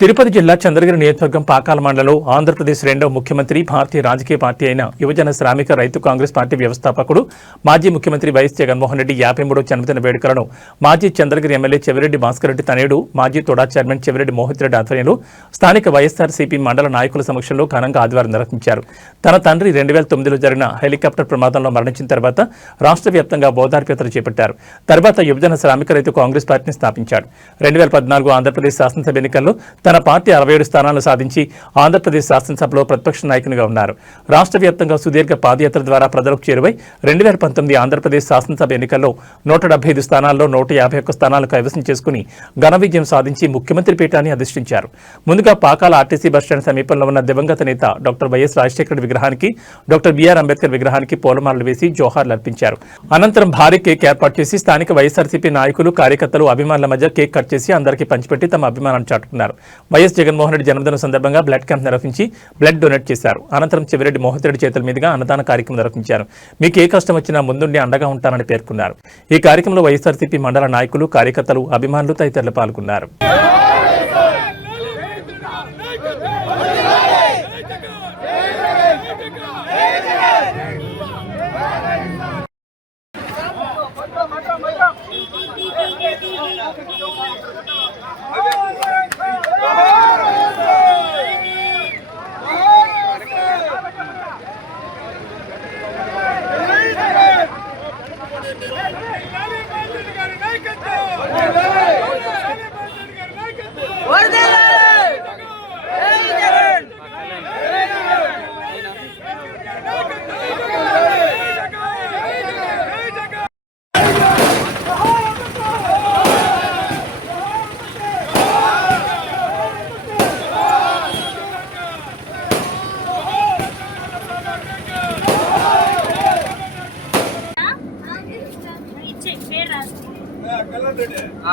తిరుపతి జిల్లా చంద్రగిరి నియోజకవర్గం పాకాల మండలంలో ఆంధ్రప్రదేశ్ రెండవ ముఖ్యమంత్రి భారతీయ రాజకీయ పార్టీ అయిన యువజన శ్రామిక రైతు కాంగ్రెస్ పార్టీ వ్యవస్థాపకుడు మాజీ ముఖ్యమంత్రి వైఎస్ జగన్మోహన్ రెడ్డి 53వ జన్మదిన వేడుకలను మాజీ చంద్రగిరి ఎమ్మెల్యే చెవిరెడ్డి భాస్కర్ రెడ్డి తనయుడు మాజీ తోడా చైర్మన్ చెవిరెడ్డి మోహిత్ రెడ్డి ఆధ్వర్యంలో స్థానిక వైఎస్ఆర్సీపీ మండల నాయకుల సమక్షంలో ఘనంగా ఆదివారం నిర్వహించారు. తన తండ్రి 2009లో జరిగిన హెలికాప్టర్ ప్రమాదంలో మరణించిన తర్వాత రాష్ట్ర వ్యాప్తంగా బోధార్పేతలు చేపట్టారు. తర్వాత యువజన శ్రామిక రైతు కాంగ్రెస్ పార్టీని స్థాపించాడు. 2014 ఆంధ్రప్రదేశ్ శాసనసభ ఎన్నికల్లో తన పార్టీ 67 స్థానాలు సాధించి ఆంధ్రప్రదేశ్ శాసనసభలో ప్రతిపక్ష నాయకునిగా ఉన్నారు. రాష్ట్ర వ్యాప్తంగా సుదీర్ఘ పాదయాత్ర ద్వారా ప్రజలకు చేరువై 2019 ఆంధ్రప్రదేశ్ శాసనసభ ఎన్నికల్లో 175 స్థానాల్లో 151 స్థానాలు కైవసం చేసుకుని ఘన విజయం సాధించి ముఖ్యమంత్రి పీఠాన్ని అధిష్ఠించారు. ముందుగా పాకాల ఆర్టీసీ బస్టాండ్ సమీపంలో ఉన్న దివంగత నేత డాక్టర్ వైఎస్ రాజశేఖర విగ్రహానికి, డాక్టర్ బిఆర్ అంబేద్కర్ విగ్రహానికి పూలమాలలు వేసి జోహార్లు అర్పించారు. అనంతరం భారీ కేక్ ఏర్పాటు చేసి స్థానిక వైఎస్ఆర్సీపీ నాయకులు, కార్యకర్తలు, అభిమానుల మధ్య కేక్ కట్ చేసి అందరికీ పంచిపెట్టి తమ అభిమానాన్ని చాటుకున్నారు. వైఎస్ జగన్మోహన్ రెడ్డి జన్మదిన సందర్భంగా బ్లడ్ క్యాంప్ నిర్వహించి బ్లడ్ డొనేట్ చేశారు. అనంతరం చెవిరెడ్డి మోహిత్ రెడ్డి చేతుల మీదుగా అన్నదాన కార్యక్రమం నిర్వహించారు. మీకు ఏ కష్టం వచ్చినా ముందుండి అండగా ఉంటానని పేర్కొన్నారు. ఈ కార్యక్రమంలో వైఎస్ఆర్సీపీ మండల నాయకులు, కార్యకర్తలు, అభిమానులు తదితరులు పాల్గొన్నారు.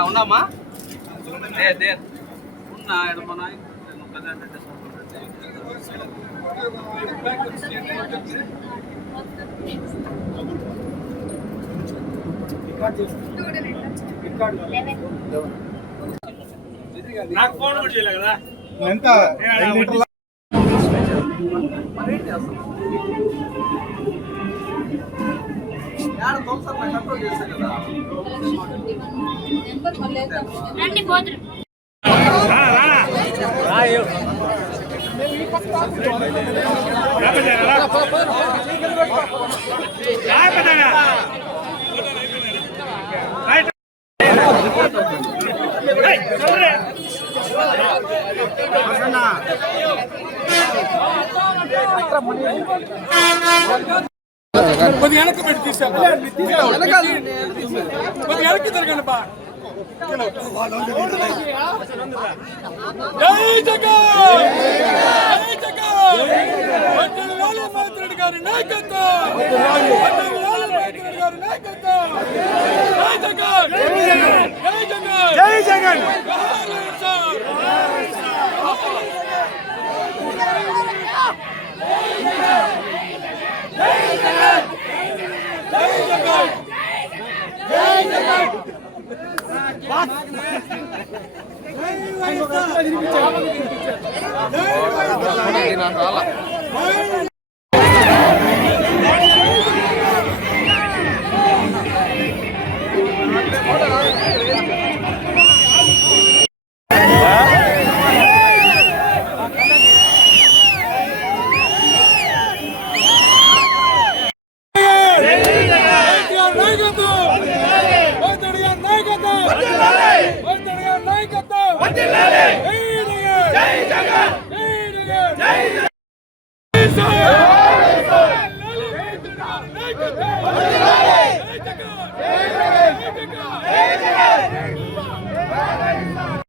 ఉన్నామా ఉన్నా మన నాకు ఫోన్ కూడా చేయలే కదా ఎంత కంట్రోల్ చేస్తా కదా కొద్ది వెనక్కి పెట్టి తీసాను కొద్ది వెనక్కి తిరగండి బా. జై జగన్, జై జగన్, రెడ్డి గారి నాయకత్వం, గారి నాయకత్వం, జై జగన్, జై జగన్, జై జగన్. నాయకత్వం